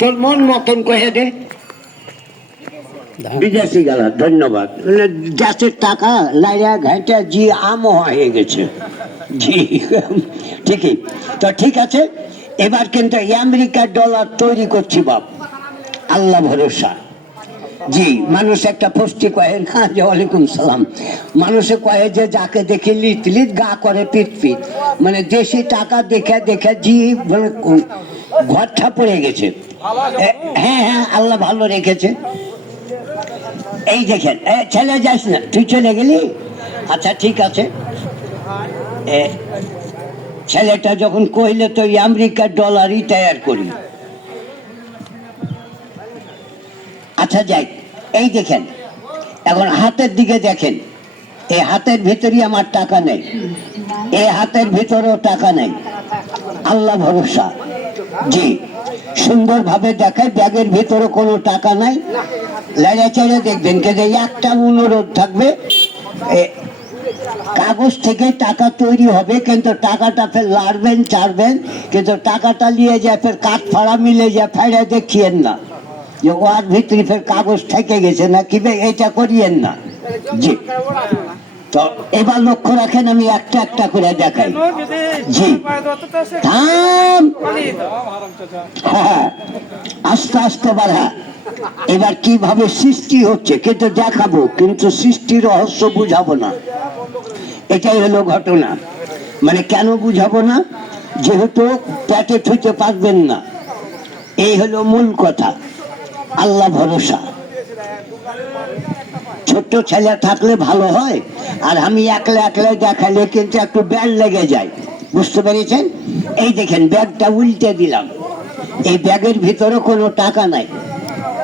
তোর মন মতন কহে দে বিদেশি গেলা। ধন্যবাদ। দেশের টাকা লাইরা ঘাইটা জি আমও হয়ে গেছে জি ঠিকই তো ঠিক আছে। এবার কিন্তু আমেরিকার ডলার তৈরি করছি বাপ, আল্লাহ ভরসা। জি মানুষ একটা ফষ্টি কয়ে না যে ওয়ালাইকুম সালাম, মানুষে কয়ে যে যাকে দেখে লিট লিট গা করে পিট পিট, মানে দেশি টাকা দেখে দেখে জি মানে ঘরটা পড়ে গেছে। হ্যাঁ হ্যাঁ আল্লাহ ভালো রেখেছে। এই দেখেন ছেলে যাস না, তুই চলে গেলি, আচ্ছা ঠিক আছে। ছেলেটা যখন কইলে তো আমেরিকার ডলারই তৈরি করি। আচ্ছা যাই, এই দেখেন এখন হাতের দিকে দেখেন, এই হাতের ভিতরই আমার টাকা নেই, এই হাতের ভিতরেও টাকা নেই, আল্লাহ ভরসা। জি সুন্দরভাবে দেখায় ব্যাগের ভিতরে কোনো টাকা নাই। লেড়ে চেড়ে দেখবেন কিন্তু একটা অনুরোধ থাকবে, কাগজ থেকে টাকা তৈরি হবে কিন্তু টাকাটা ফের লাড়বেন চাড়বেন, কিন্তু টাকাটা নিয়ে যায় ফের কাঠ ফাড়া মিলে যায়, ফেড়ে দেখিয়েন না যে ওর ভিতরে ফের কাগজ থেকে গেছে না কি, এটা করিয়েন না। জি তো এবার লক্ষ্য রাখেন, আমি একটা একটা করে দেখাই। জি থাম, হ্যাঁ আস্তে আস্তে বাড়া। এবার কিভাবে সৃষ্টি হচ্ছে কিন্তু দেখাবো, কিন্তু সৃষ্টির রহস্য বুঝাবো না, এটাই হলো ঘটনা। মানে কেন বুঝাবো না, যেহেতু পেটে ঠুইতে পারবেন না, এই হলো মূল কথা। আল্লাহ ভরসা। ছোট্ট ছেলে থাকলে ভালো হয়, আর আমি একলা একলা দেখালে কিন্তু একটু ব্যাগ লেগে যায়, বুঝতে পেরেছেন? এই দেখেন ব্যাগটা উল্টে দিলাম, এই ব্যাগের ভিতরে কোনো টাকা নাই,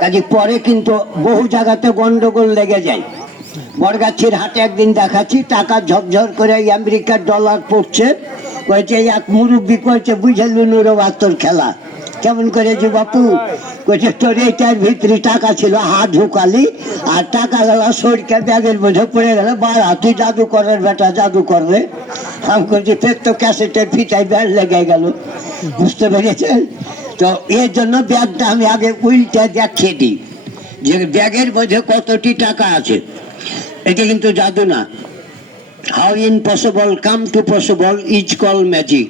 কাজে পরে কিন্তু বহু জায়গাতে গন্ডগোল লেগে যায়। বরগাছির হাটে একদিন দেখাচ্ছি, টাকা ঝরঝর করে আমেরিকার ডলার পড়ছে, কয়েছে এক মুরব্বী কয়েছে বুঝালু নুরো তোর খেলা কেমন করে যে বাপু, কয়েছে তোর এইটার ভিতরে টাকা ছিল, হাত ঢুকালি আর টাকা গেল সরকে ব্যাগের মধ্যে পড়ে গেল, বাড়া তুই জাদু করার বেটা জাদু করবে। আমি করছি ফের তো ক্যাসেটের ফিটাই ব্যাগ লেগে গেল, বুঝতে পেরেছেন? তো এর জন্য ব্যাগটা আমি আগে উল্টে দেখিয়ে দিই যে ব্যাগের মধ্যে কতটি টাকা আছে। এটা কিন্তু জাদু না। How impossible come to possible is call magic.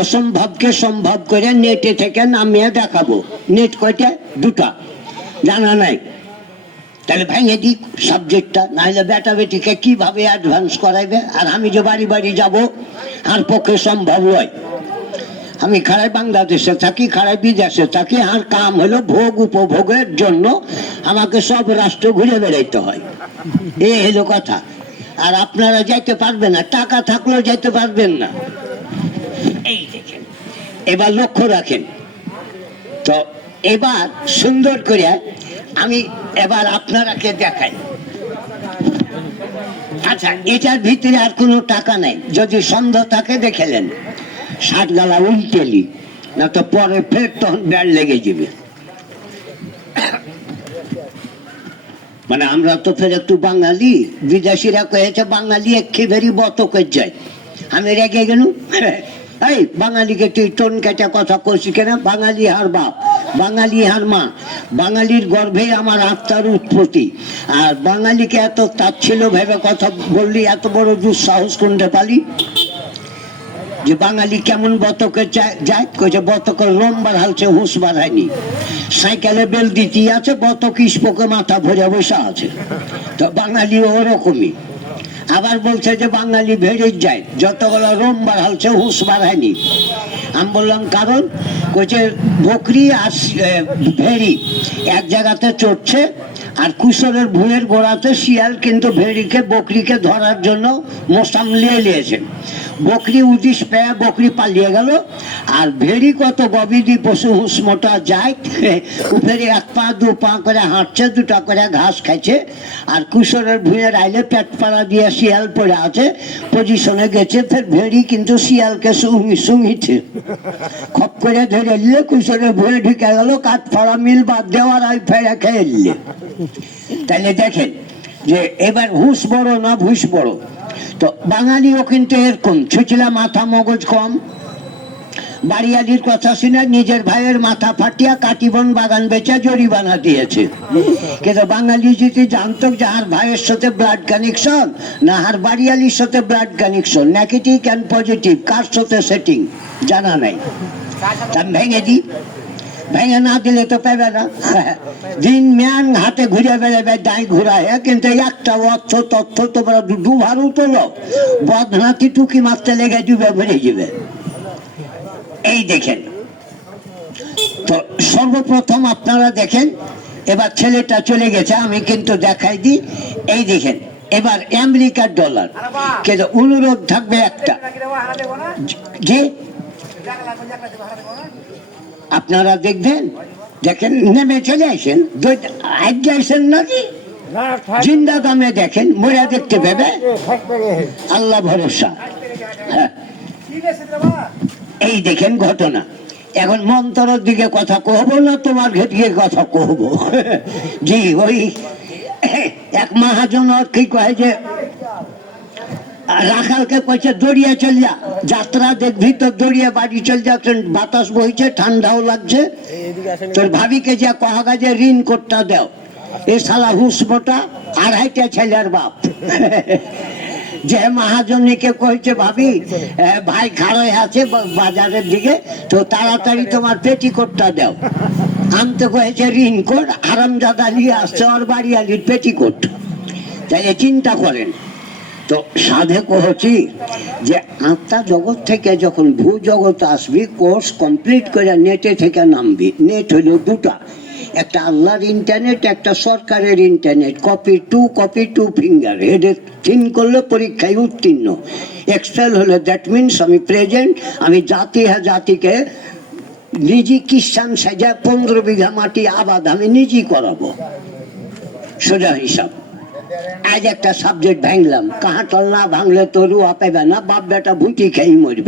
অসম্ভবকে সম্ভব করে নেটে থেকে নামিয়ে দেখাবো। নেট কয়টা? দুটা, জানা নাই? তাহলে ভেঙে দিক সাবজেক্টটা, নাহলে বেটা বেটিকে কিভাবে অ্যাডভান্স করাইবে? আর আমি যে বাড়ি বাড়ি যাব আর পক্ষে সম্ভব নয়। আমি খাড়াই বাংলাদেশে থাকি, খাড়াই বিদেশে থাকি, আর কাম হলো ভোগ উপভোগের জন্য আমাকে সব রাষ্ট্র ঘুরে বেড়াইতে হয়, এই হলো কথা। আর আপনারা যাইতে পারবেন না, টাকা থাকলেও যাইতে পারবেন না। এই দেখেন, এবার লক্ষ্য রাখেন তো। এবার সুন্দর করে আমি এবার আপনারাকে দেখাই। আচ্ছা এটার ভিতরে আর কোনো টাকা নাই, যদি সন্দেহ থাকে দেখেলেন, 60 গালা উল্টেলি, না তো পরে ফের তখন ব্যাড লেগে যাবে। মানে আমরা তো ফের একটু বাঙালি, বিদেশিরা কয়েছে বাঙালি একেবারে বতকের যায়, আমি রেগে গেল। এই বাঙালিকে তুই টোন কেটে কথা কইছি কেন? বাঙালি হার বাপ, বাঙালি হার মা, বাঙালির গর্ভে আমার আত্মার উৎপত্তি। আর বাঙালিকে এত তাচ্ছিল ভেবে কথা বললি, এত বড় দুঃসাহস কোনটা পালি? যে বাঙালি কেমন বতকে যায়, কইছে বতকের লোম বাড়ালছে হুঁস বাড়ায়নি, সাইকেলে বেল দিতে আছে, বতক ইস্পোকে মাথা ভরে বসে আছে। তো বাঙালি ওরকমই। আবার বলছে যে বাঙালি ভেড়ে যায়, যতগুলো রোম বাড়ালছে হুঁস বাড়ায়নি। আমি বললাম কারণ, কইছে বকরি আর ভেড়ি এক জায়গাতে চড়ছে, আর কুশলের ভুঁয়ের গোড়াতে শিয়াল কিন্তু ভেড়িকে বকরিকে ধরার জন্য মশাম লিয়েছে। বকরি উদিস পেয়ে বকরি পালিয়ে গেল, আর ভেড়ি কত গবিদি পশু হুঁস মোটা যায়, উপরে 1 পা 2 পা করে হাঁটছে, 2টা করে ঘাস খাইছে। আর কুশলের ভুঁয়ের আইলে পেট পাড়া দিয়ে শিয়াল পড়ে আছে, পজিশনে গেছে, ফের ভেড়ি কিন্তু শিয়ালকে শুঙিছে, খপ করে ধরে নিলে কুশলের ভুঁয়ে ঢুকে গেল, কাঠ ফাড়া মিল বাদ দেওয়ার আই ফেড়ে খেয়ে নিলে। তাহলে দেখেন যে এবার হুঁস বড় না ভুস বড়। তো বাঙালিও কিন্তু এরকম, ছুচলা মাথা মগজ কম, বাড়িয়ালির কথা শুনে নিজের ভাইয়ের মাথা ফাটিয়া কাটিবন বাগান বেচা জরিমানা দিয়েছে। কিন্তু বাঙালি যদি জানতো যে আর ভাইয়ের সাথে ব্লাড কানেকশন না আর বাড়িয়ালির সাথে blood connection, negative and positive কার সাথে সেটিং জানা নাই, আমি ভেঙে দিই। ভেঙে না দিলে তো পাবে না। দিন ম্যান হাতে ঘুরে বেড়াবে, দায় ঘুরায়, কিন্তু একটা অর্থ তথ্য তোমরা দুভারও তোলো, বদনাতি টুকি মারতে লেগে ডুবে ভরে যাবে। এই দেখেন তো সর্বপ্রথম আপনারা দেখেন, এবার ছেলেটা চলে গেছে, আমি কিন্তু দেখাই দিই। এই দেখেন এবার আমেরিকার ডলার, কিন্তু অনুরোধ থাকবে একটা, যে আপনারা দেখবেন, দেখেন নেমে চলে আসেন, আসেন নাকি জিন্দা দামে দেখেন, মরিয়া দেখতে পাবে, আল্লাহ ভরসা। হ্যাঁ, এই দেখেন ঘটনা। এখন মন্তরের দিকে কথা কহবো না তোমার ঘেটিয়ে কথা কহবো? জি, ওই এক মহাজন কি কয় যে রাখালকে কইছে দড়িয়ে চল যা, যাত্রা দেখবি তো দড়িয়ে বাড়ি চল যা, বাতাস বইছে, ঠান্ডাও লাগছে। তোর ভাবিকে যা কহাগা যে ঋণ করতে দেও, এ শালা হুস মোটা, 2.5টা ছেলের বাপ। যে মহাজনীকে কইছে ভাবি ভাই খাড়াই আছে বাজারের দিকে, তো তাড়াতাড়ি তোমার পেটিকোটটা দাও। আনতে কয়েছে ঋণ কর, হারামজাদা নিয়ে আসছে ওর বাড়িয়ালির পেটিকোট। তাই চিন্তা করেন তো, সাধে কহছি যে আত্মা জগৎ থেকে যখন ভূ জগৎ আসবি, কোর্স কমপ্লিট করে নেটে থেকে নামবি। নেট হলো দুটা, একটা আল্লাহর ইন্টারনেট, একটা সরকারের ইন্টারনেট। কপি টু ফিঙ্গার, এদের থিন করলে পরীক্ষায় উত্তীর্ণ। এক্সেল হলো দ্যাট মিনস আমি প্রেজেন্ট, আমি জাতি হ্যাঁ জাতিকে নিজে কিষান সাজা 15 বিঘা মাটি আবাদ আমি নিজেই করাবো, সোজা হিসাব। আজ একটা সাবজেক্ট ভাঙলাম, কাহাটল না ভাঙলে তো রুয়া পাবে না, বাপ বেটা ভুটি খেয়ে মরবে।